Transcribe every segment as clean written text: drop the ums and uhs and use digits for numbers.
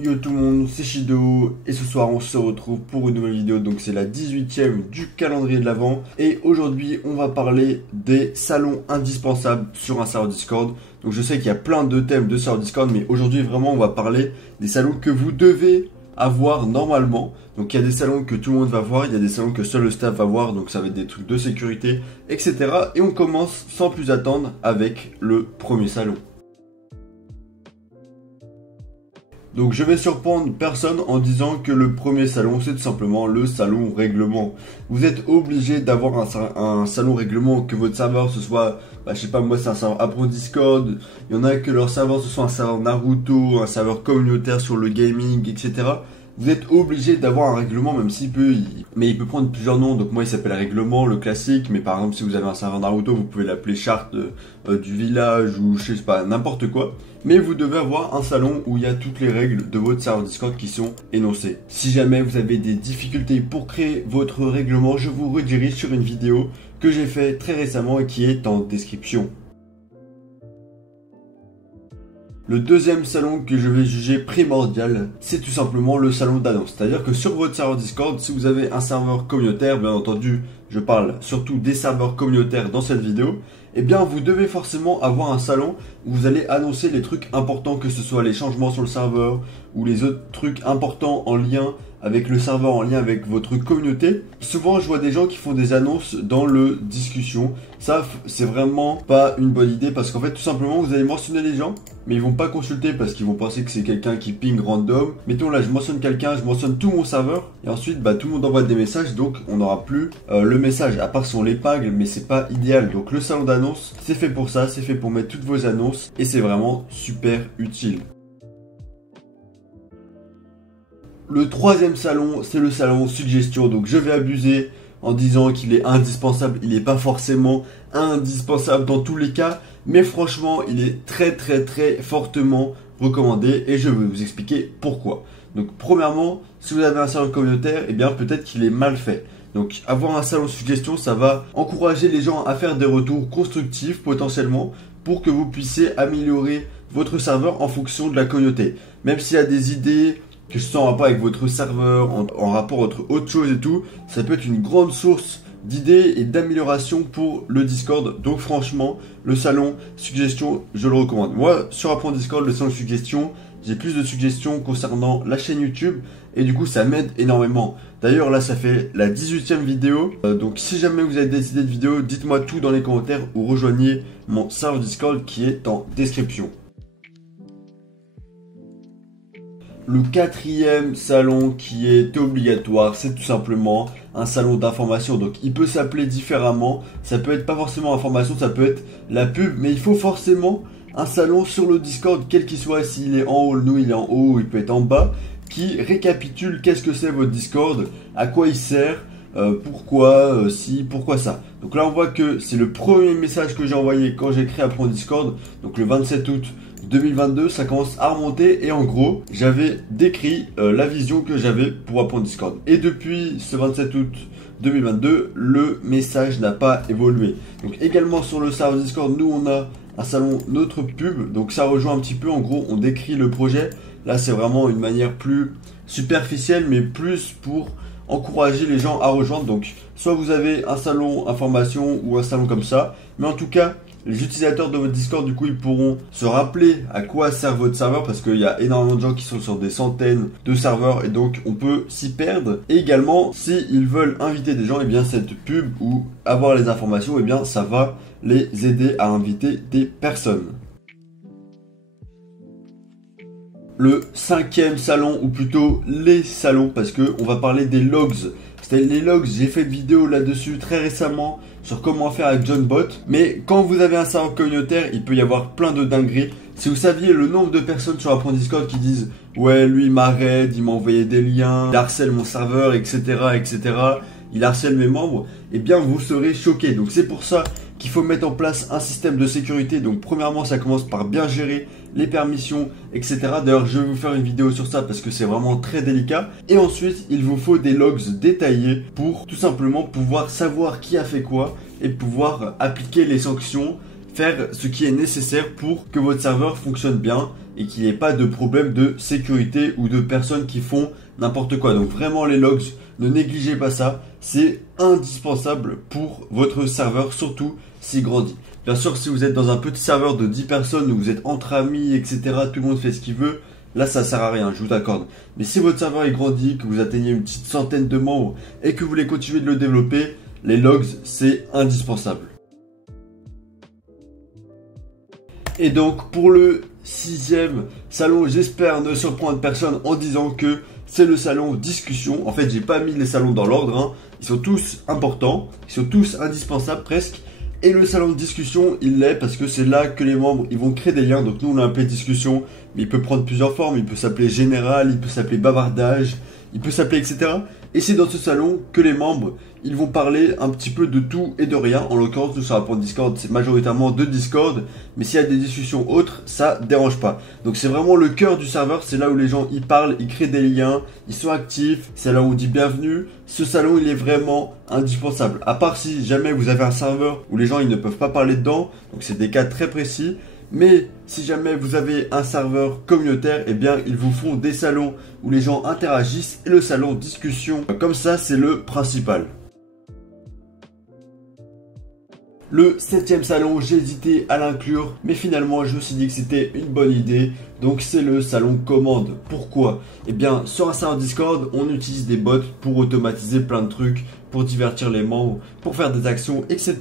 Yo tout le monde, c'est Shido et ce soir on se retrouve pour une nouvelle vidéo. Donc c'est la 18e du calendrier de l'Avent et aujourd'hui on va parler des salons indispensables sur un serveur Discord. Donc je sais qu'il y a plein de thèmes de serveur Discord, mais aujourd'hui vraiment on va parler des salons que vous devez avoir normalement. Donc il y a des salons que tout le monde va voir, il y a des salons que seul le staff va voir, donc ça va être des trucs de sécurité, etc. Et on commence sans plus attendre avec le premier salon. Donc je vais surprendre personne en disant que le premier salon c'est tout simplement le salon règlement. Vous êtes obligé d'avoir un salon règlement, que votre serveur ce soit, je sais pas, moi c'est un serveur Apprend Discord, il y en a que leur serveur ce soit un serveur Naruto, un serveur communautaire sur le gaming, etc. Vous êtes obligé d'avoir un règlement, même s'il peut, il peut prendre plusieurs noms. Donc moi il s'appelle règlement, le classique, mais par exemple si vous avez un serveur Naruto, vous pouvez l'appeler charte du village ou je sais pas, n'importe quoi. Mais vous devez avoir un salon où il y a toutes les règles de votre serveur Discord qui sont énoncées. Si jamais vous avez des difficultés pour créer votre règlement, je vous redirige sur une vidéo que j'ai fait très récemment et qui est en description. Le deuxième salon que je vais juger primordial, c'est tout simplement le salon d'annonce. C'est-à-dire que sur votre serveur Discord, si vous avez un serveur communautaire, bien entendu, je parle surtout des serveurs communautaires dans cette vidéo, eh bien vous devez forcément avoir un salon où vous allez annoncer les trucs importants, que ce soit les changements sur le serveur ou les autres trucs importants en lien avec le serveur, en lien avec votre communauté. Souvent je vois des gens qui font des annonces dans le discussion. Ça c'est vraiment pas une bonne idée, parce qu'en fait tout simplement vous allez mentionner les gens, mais ils vont pas consulter parce qu'ils vont penser que c'est quelqu'un qui ping random. Mettons là je mentionne quelqu'un, je mentionne tout mon serveur et ensuite tout le monde envoie des messages, donc on n'aura plus le message, à part si on l'épingle, mais c'est pas idéal. Donc le salon d'annonce c'est fait pour ça, c'est fait pour mettre toutes vos annonces et c'est vraiment super utile. Le troisième salon, c'est le salon suggestion. Donc je vais abuser en disant qu'il est indispensable. Il n'est pas forcément indispensable dans tous les cas, mais franchement, il est très fortement recommandé et je vais vous expliquer pourquoi. Donc premièrement, si vous avez un salon communautaire, eh bien peut-être qu'il est mal fait. Donc avoir un salon suggestion, ça va encourager les gens à faire des retours constructifs potentiellement pour que vous puissiez améliorer votre serveur en fonction de la communauté. Même s'il y a des idées que ce soit en rapport avec votre serveur, en rapport entre autre chose et tout, ça peut être une grande source d'idées et d'amélioration pour le Discord. Donc franchement, le salon suggestion, je le recommande. Moi, sur Apprend Discord, le salon suggestion, j'ai plus de suggestions concernant la chaîne YouTube et du coup, ça m'aide énormément. D'ailleurs, là, ça fait la 18e vidéo. Donc si jamais vous avez des idées de vidéos, dites-moi tout dans les commentaires ou rejoignez mon serveur Discord qui est en description. Le quatrième salon qui est obligatoire, c'est tout simplement un salon d'information. Donc il peut s'appeler différemment, ça peut être pas forcément information, ça peut être la pub, mais il faut forcément un salon sur le Discord, quel qu'il soit, s'il est en haut, nous il est en haut, il peut être en bas, qui récapitule qu'est-ce que c'est votre Discord, à quoi il sert, pourquoi si, pourquoi ça. Donc là on voit que c'est le premier message que j'ai envoyé quand j'ai créé Apprend Discord, donc le 27 août 2022, ça commence à remonter et en gros j'avais décrit la vision que j'avais pour Apprendre Discord. Et depuis ce 27 août 2022, le message n'a pas évolué. Donc également sur le serveur Discord, nous on a un salon notre pub, donc ça rejoint un petit peu, en gros on décrit le projet. Là c'est vraiment une manière plus superficielle, mais plus pour encourager les gens à rejoindre. Donc soit vous avez un salon information ou un salon comme ça, mais en tout cas les utilisateurs de votre Discord, du coup, ils pourront se rappeler à quoi sert votre serveur, parce qu'il y a énormément de gens qui sont sur des centaines de serveurs et donc on peut s'y perdre. Et également, s'ils veulent inviter des gens, et bien cette pub ou avoir les informations, et bien ça va les aider à inviter des personnes. Le cinquième salon, ou plutôt les salons, parce que on va parler des logs. Les logs, j'ai fait une vidéo là-dessus très récemment sur comment faire avec JohnBot. Mais quand vous avez un serveur communautaire, il peut y avoir plein de dingueries. Si vous saviez le nombre de personnes sur Apprend Discord qui disent « Ouais, lui il m'arrête, il m'a envoyé des liens, il harcèle mon serveur, etc. etc. Il harcèle mes membres », eh bien vous serez choqués. Donc c'est pour ça qu'il faut mettre en place un système de sécurité. Donc premièrement, ça commence par bien gérer les permissions, etc. D'ailleurs, je vais vous faire une vidéo sur ça parce que c'est vraiment très délicat. Et ensuite, il vous faut des logs détaillés pour tout simplement pouvoir savoir qui a fait quoi et pouvoir appliquer les sanctions, faire ce qui est nécessaire pour que votre serveur fonctionne bien et qu'il n'y ait pas de problème de sécurité ou de personnes qui font n'importe quoi. Donc vraiment les logs, ne négligez pas ça, c'est indispensable pour votre serveur, surtout s'il grandit. Bien sûr, si vous êtes dans un petit serveur de 10 personnes où vous êtes entre amis, etc., tout le monde fait ce qu'il veut, là ça sert à rien, je vous accorde. Mais si votre serveur est grandi, que vous atteignez une petite centaine de membres et que vous voulez continuer de le développer, les logs c'est indispensable. Et donc pour le 6e salon, j'espère ne surprendre personne en disant que c'est le salon discussion. En fait, j'ai pas mis les salons dans l'ordre, hein. Ils sont tous importants, ils sont tous indispensables presque. Et le salon de discussion, il l'est parce que c'est là que les membres ils vont créer des liens. Donc nous on l'a appelé discussion, mais il peut prendre plusieurs formes. Il peut s'appeler général, il peut s'appeler bavardage, il peut s'appeler etc. Et c'est dans ce salon que les membres ils vont parler un petit peu de tout et de rien. En l'occurrence, nous sur la porte Discord, c'est majoritairement de Discord. Mais s'il y a des discussions autres, ça dérange pas. Donc c'est vraiment le cœur du serveur. C'est là où les gens ils parlent, ils créent des liens, ils sont actifs. C'est là où on dit bienvenue. Ce salon, il est vraiment indispensable. À part si jamais vous avez un serveur où les gens ils ne peuvent pas parler dedans. Donc c'est des cas très précis. Mais si jamais vous avez un serveur communautaire, eh bien ils vous font des salons où les gens interagissent et le salon discussion. Comme ça, c'est le principal. Le 7e salon, j'ai hésité à l'inclure, mais finalement je me suis dit que c'était une bonne idée. Donc c'est le salon commande. Pourquoi? Eh bien sur un serveur Discord, on utilise des bots pour automatiser plein de trucs, pour divertir les membres, pour faire des actions, etc.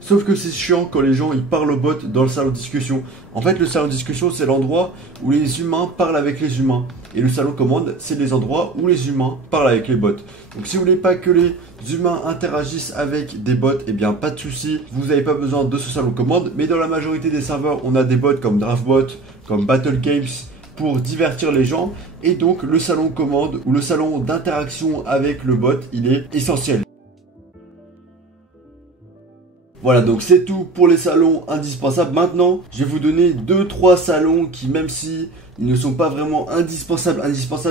Sauf que c'est chiant quand les gens ils parlent aux bots dans le salon de discussion. En fait, le salon de discussion, c'est l'endroit où les humains parlent avec les humains. Et le salon commande, c'est les endroits où les humains parlent avec les bots. Donc si vous voulez pas que les humains interagissent avec des bots, eh bien pas de souci, vous n'avez pas besoin de ce salon commande. Mais dans la majorité des serveurs, on a des bots comme Draftbot, comme Battle Games, pour divertir les gens. Et donc le salon commande ou le salon d'interaction avec le bot, il est essentiel. Voilà, donc c'est tout pour les salons indispensables. Maintenant, je vais vous donner 2-3 salons qui, même si ils ne sont pas vraiment indispensables,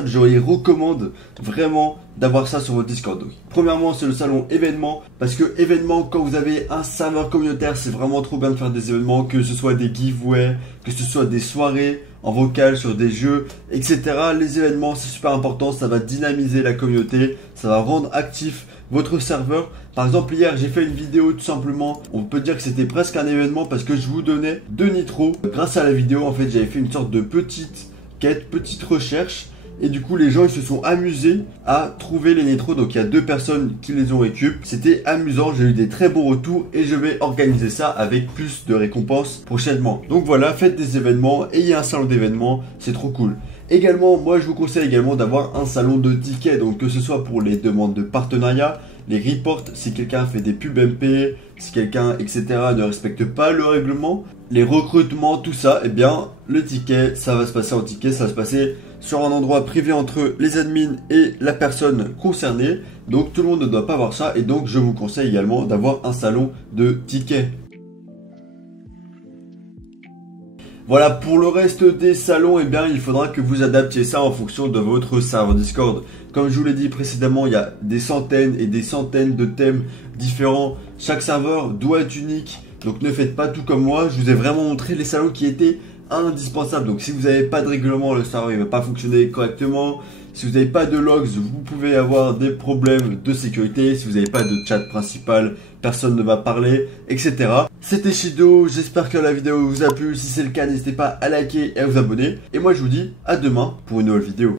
je les recommande vraiment d'avoir ça sur votre Discord. Donc, premièrement, c'est le salon événements, parce que événements, quand vous avez un serveur communautaire, c'est vraiment trop bien de faire des événements, que ce soit des giveaways, que ce soit des soirées en vocal sur des jeux, etc. Les événements, c'est super important, ça va dynamiser la communauté, ça va rendre actif votre serveur. Par exemple, hier, j'ai fait une vidéo tout simplement, on peut dire que c'était presque un événement parce que je vous donnais 2 nitros. Grâce à la vidéo, en fait, j'avais fait une sorte de petite quête, petite recherche. Et du coup, les gens, ils se sont amusés à trouver les nitros. Donc, il y a 2 personnes qui les ont récup. C'était amusant, j'ai eu des très bons retours et je vais organiser ça avec plus de récompenses prochainement. Donc voilà, faites des événements, ayez un salon d'événements, c'est trop cool. Également, moi, je vous conseille également d'avoir un salon de tickets. Donc, que ce soit pour les demandes de partenariat, les reports, si quelqu'un fait des pubs MP, si quelqu'un, etc. ne respecte pas le règlement, les recrutements, tout ça, eh bien, le ticket, ça va se passer en ticket, ça va se passer sur un endroit privé entre les admins et la personne concernée. Donc, tout le monde ne doit pas voir ça. Et donc, je vous conseille également d'avoir un salon de tickets. Voilà, pour le reste des salons, eh bien, il faudra que vous adaptiez ça en fonction de votre serveur Discord. Comme je vous l'ai dit précédemment, il y a des centaines et des centaines de thèmes différents. Chaque serveur doit être unique, donc ne faites pas tout comme moi. Je vous ai vraiment montré les salons qui étaient indispensables. Donc si vous n'avez pas de règlement, le serveur ne va pas fonctionner correctement. Si vous n'avez pas de logs, vous pouvez avoir des problèmes de sécurité. Si vous n'avez pas de chat principal, personne ne va parler, etc. C'était Shido, j'espère que la vidéo vous a plu. Si c'est le cas, n'hésitez pas à liker et à vous abonner. Et moi je vous dis à demain pour une nouvelle vidéo.